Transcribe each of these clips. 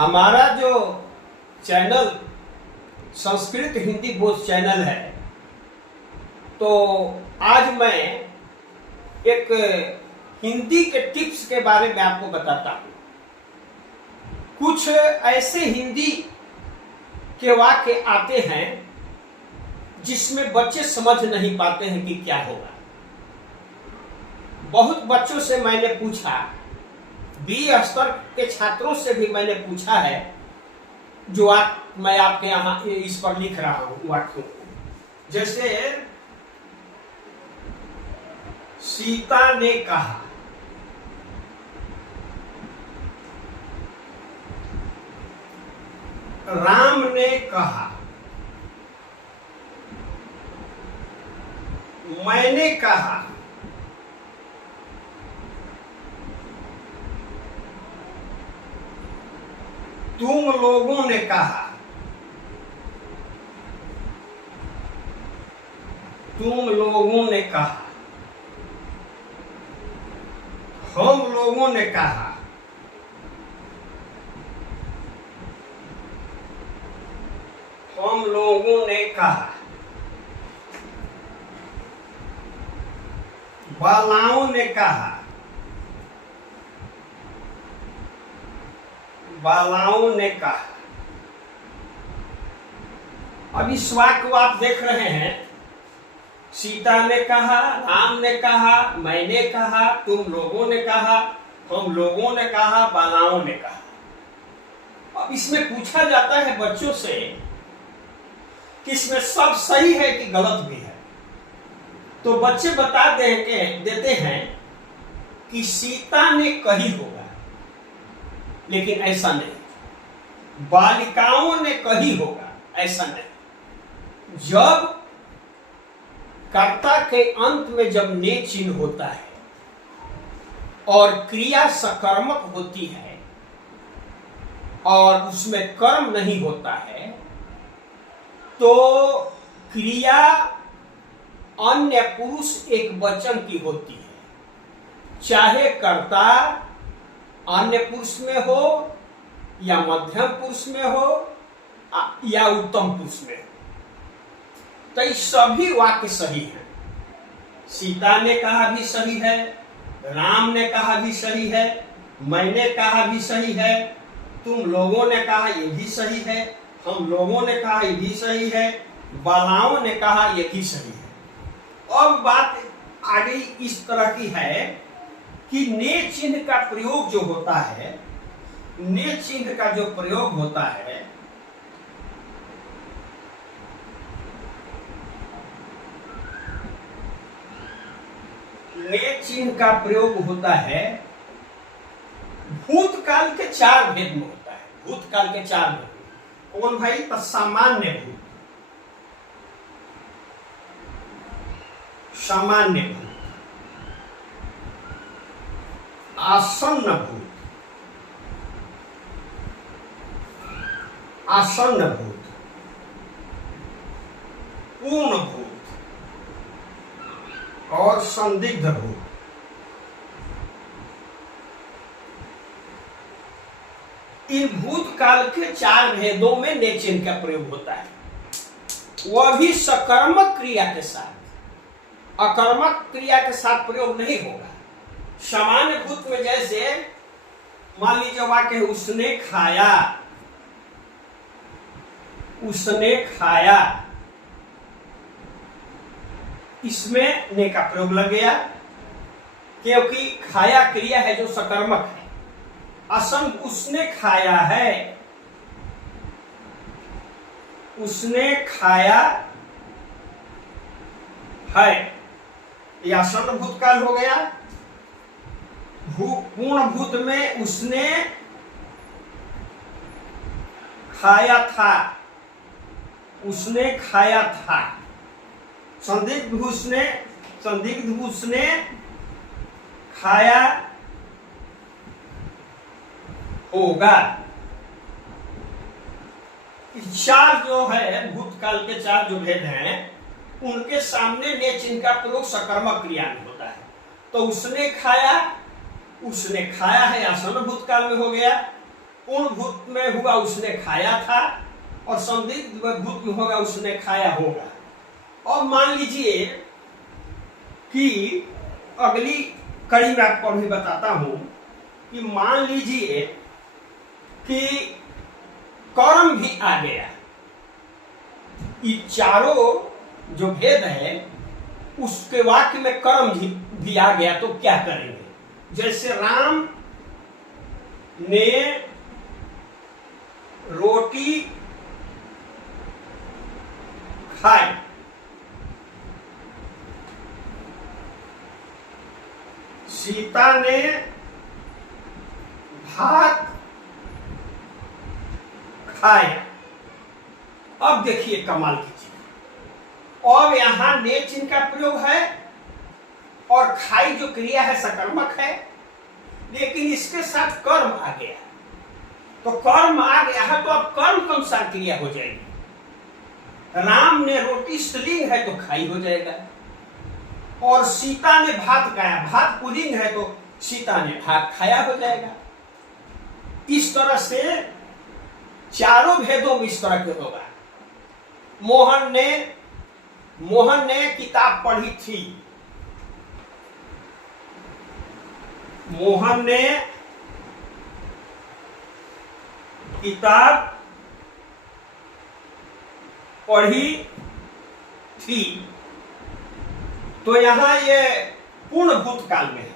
हमारा जो चैनल संस्कृत हिंदी बोध चैनल है, तो आज मैं एक हिंदी के टिप्स के बारे में आपको बताता हूँ। कुछ ऐसे हिंदी के वाक्य आते हैं जिसमें बच्चे समझ नहीं पाते हैं कि क्या होगा। बहुत बच्चों से मैंने पूछा, बी स्तर के छात्रों से भी मैंने पूछा है, जो मैं आपके यहाँ इस पर लिख रहा हूँ वाक्यों को। जैसे सीता ने कहा, राम ने कहा, मैंने कहा, तुम लोगों ने कहा, तुम लोगों ने कहा, हम लोगों ने कहा, हम लोगों ने कहा, बालाओं ने कहा, बालाओं ने कहा। अब इस वाक्य को आप देख रहे हैं, सीता ने कहा, राम ने कहा, मैंने कहा, तुम लोगों ने कहा, हम लोगों ने कहा, बालाओं ने कहा। अब इसमें पूछा जाता है बच्चों से कि इसमें सब सही है कि गलत भी है। तो बच्चे बता देते हैं कि सीता ने कही होगा, लेकिन ऐसा नहीं। बालिकाओं ने कही होगा, ऐसा नहीं। जब कर्ता के अंत में जब ने चिन्ह होता है और क्रिया सकर्मक होती है और उसमें कर्म नहीं होता है, तो क्रिया अन्य पुरुष एक वचन की होती है। चाहे कर्ता अन्य पुरुष में हो या मध्यम पुरुष में हो या उत्तम पुरुष में हो, तो ये सभी वाक्य सही हैं। सीता ने कहा भी सही है, राम ने कहा भी सही है, मैंने कहा भी सही है, तुम लोगों ने कहा ये भी सही है, हम लोगों ने कहा ये भी सही है, बालाओं ने कहा ये भी सही है। अब बात आगे इस तरह की है कि ने चिन्ह का प्रयोग जो होता है, ने चिन्ह का जो प्रयोग होता है, ने चिन्ह का प्रयोग होता है भूतकाल के चार भेद में होता है। भूतकाल के चार भेद कौन भाई? तो सामान्य भूत, सामान्य भूत, आसन्न भूत, आसन्न भूत, पूर्ण भूत और संदिग्ध भूत। इन भूतकाल के चार भेदों में ने चिन्ह का प्रयोग होता है, वह भी सकर्मक क्रिया के साथ, अकर्मक क्रिया के साथ प्रयोग नहीं होगा। सामान्य भूत में जैसे मान लीजिए वाक्य है, उसने खाया, उसने खाया, इसमें ने का प्रयोग लग गया, क्योंकि खाया क्रिया है जो सकर्मक है। असम उसने खाया है, उसने खाया है, यह आसन्न भूतकाल हो गया। पूर्ण भूत में उसने खाया था, उसने खाया था। संदिग्ध उसने खाया होगा। चार जो है भूतकाल के चार जो भेद हैं, उनके सामने ने चिन्ह का प्रयोग सकर्मक क्रिया में होता है। तो उसने खाया है आसन्न भूतकाल में हो गया। पूर्ण भूत में हुआ उसने खाया था, और संदिग्ध भूत में होगा उसने खाया होगा। और मान लीजिए कि अगली कड़ी में आपको अभी बताता हूं कि मान लीजिए कि कर्म भी आ गया। ये चारों जो भेद है उसके वाक्य में कर्म भी आ गया, तो क्या करेंगे? जैसे राम ने रोटी खाई, सीता ने भात खाया। अब देखिए कमाल की चीज, और यहां ने चिन्ह का प्रयोग है और खाई जो क्रिया है सकर्मक है, लेकिन इसके साथ कर्म आ गया। तो कर्म आ गया है तो अब कर्म कौन सा क्रिया हो जाएगी? राम ने रोटी स्त्रीलिंग है तो खाई हो जाएगा, और सीता ने भात खाया, भात पुल्लिंग है तो सीता ने भात खाया हो जाएगा। इस तरह से चारों भेदों में इस तरह के होगा। मोहन ने किताब पढ़ी थी, मोहन ने किताब पढ़ी थी, तो यहां ये पूर्ण भूतकाल में है।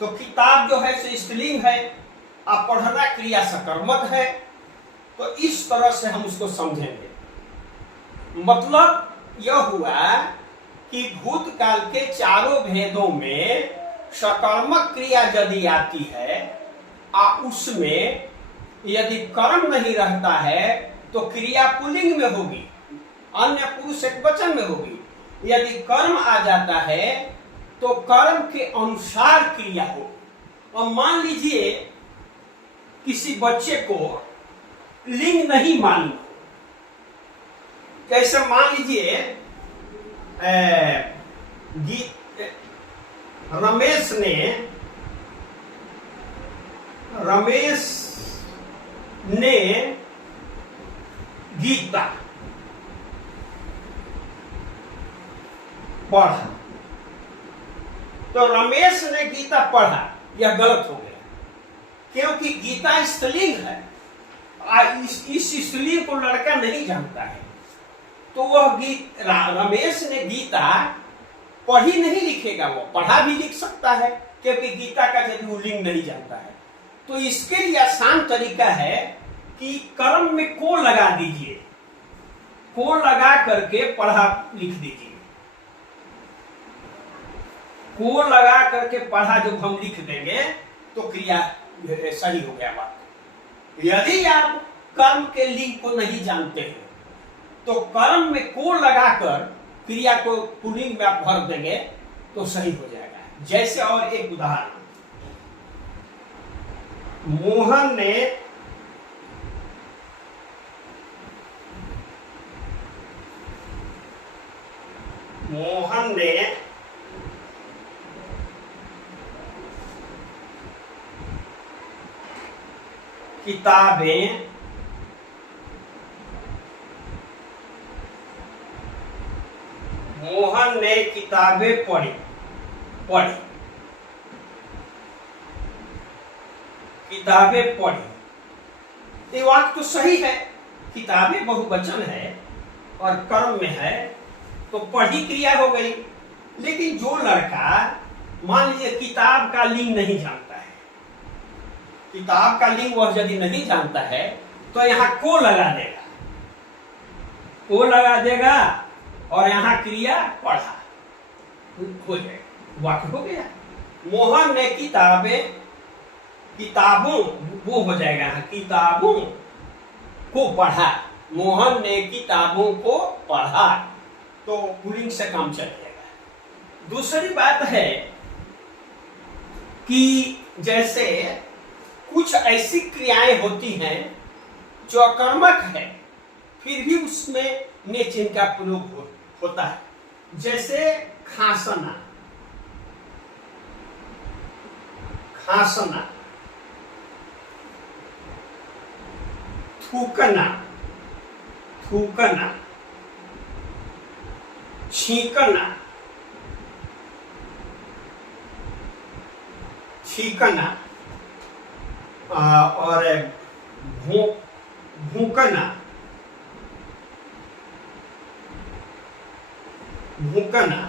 तो किताब जो है सो स्त्रीलिंग है, आप पढ़ना क्रिया सकर्मक है। तो इस तरह से हम उसको समझेंगे। मतलब यह हुआ कि भूतकाल के चारों भेदों में सकर्मक क्रिया यदि आती है उसमें यदि कर्म नहीं रहता है तो क्रिया पुल्लिंग में होगी, अन्य पुरुष एकवचन में होगी। यदि कर्म आ जाता है तो कर्म के अनुसार क्रिया हो। और मान लीजिए किसी बच्चे को लिंग नहीं मालूम, जैसे मान लीजिए रमेश ने गीता पढ़ा, तो रमेश ने गीता पढ़ा, यह गलत हो गया, क्योंकि गीता स्त्रीलिंग है। इस स्त्रीलिंग को लड़का नहीं जानता है, तो वह रमेश ने गीता पढ़ी नहीं लिखेगा, वो पढ़ा भी लिख सकता है, क्योंकि गीता का यदि वो लिंग नहीं जानता है। तो इसके लिए आसान तरीका है कि कर्म में को लगा दीजिए, को लगा करके पढ़ा लिख दीजिए। को लगा करके पढ़ा जब हम लिख देंगे तो क्रिया सही हो गया बात। यदि आप कर्म के लिंग को नहीं जानते हैं तो कर्म में को लगाकर क्रिया को पुल्लिंग में आप भर देंगे तो सही हो जाएगा। जैसे और एक उदाहरण, मोहन ने किताबें पढ़ी। किताबें पढ़ी, ये बात तो सही है, किताबें बहुवचन है और कर्म में है तो पढ़ी क्रिया हो गई। लेकिन जो लड़का मान लीजिए किताब का लिंग नहीं जानता है, किताब का लिंग वह यदि नहीं जानता है तो यहाँ को लगा देगा और यहाँ क्रिया पढ़ा हो जाएगा, वाक्य हो गया। मोहन ने किताबों वो हो जाएगा, किताबों को पढ़ा, मोहन ने किताबों को पढ़ा, तो पुल्लिंग से काम चल जाएगा। दूसरी बात है कि जैसे कुछ ऐसी क्रियाएं होती हैं जो अकर्मक है फिर भी उसमें ने चिन्ह का प्रयोग होता है, जैसे खांसना। थूकना, थूकना, छींकना, छींकना, और भूकना, भूकना।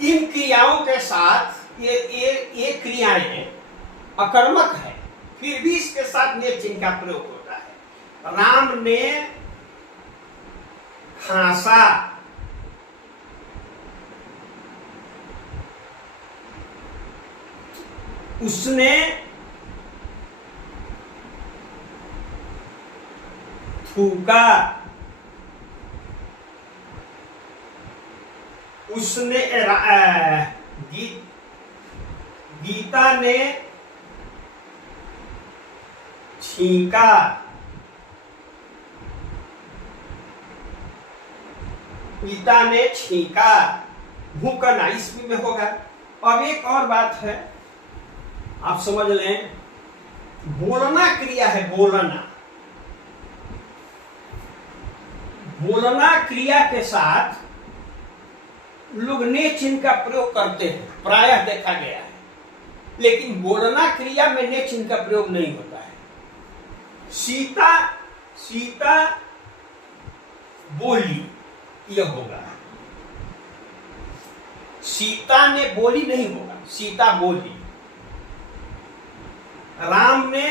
इन क्रियाओं के साथ ये क्रियाएं अकर्मक है, फिर भी इसके साथ ने चिन्ह का प्रयोग होता है। राम ने खांसा, उसने थूका, उसने गीता ने छींका, गीता ने छींका, भूकना इसमें में होगा। अब एक और बात है, आप समझ लें, बोलना क्रिया है, बोलना, बोलना क्रिया के साथ लोग ने चिन्ह का प्रयोग करते हैं, प्रायः देखा गया है, लेकिन बोलना क्रिया में ने चिन्ह का प्रयोग नहीं होता है। सीता, सीता बोली, यह होगा। सीता ने बोली नहीं होगा, सीता बोली। राम ने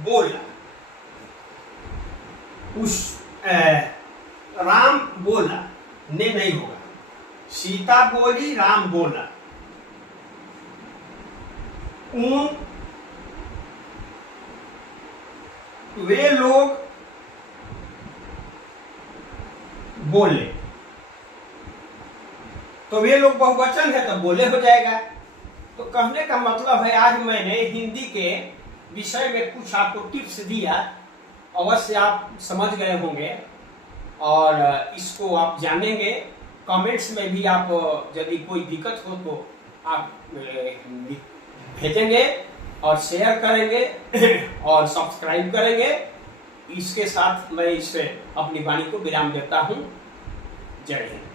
बोला, राम बोला, ने नहीं होगा। सीता बोली, राम बोला। वे लोग बोले, तो वे लोग बहुवचन है तो बोले हो जाएगा। तो कहने का मतलब है, आज मैंने हिंदी के विषय में कुछ आपको टिप्स दिया, अवश्य आप समझ गए होंगे और इसको आप जानेंगे। कमेंट्स में भी आप यदि कोई दिक्कत हो तो आप भेजेंगे और शेयर करेंगे और सब्सक्राइब करेंगे। इसके साथ मैं इससे अपनी वाणी को विराम देता हूँ। जय हिंद।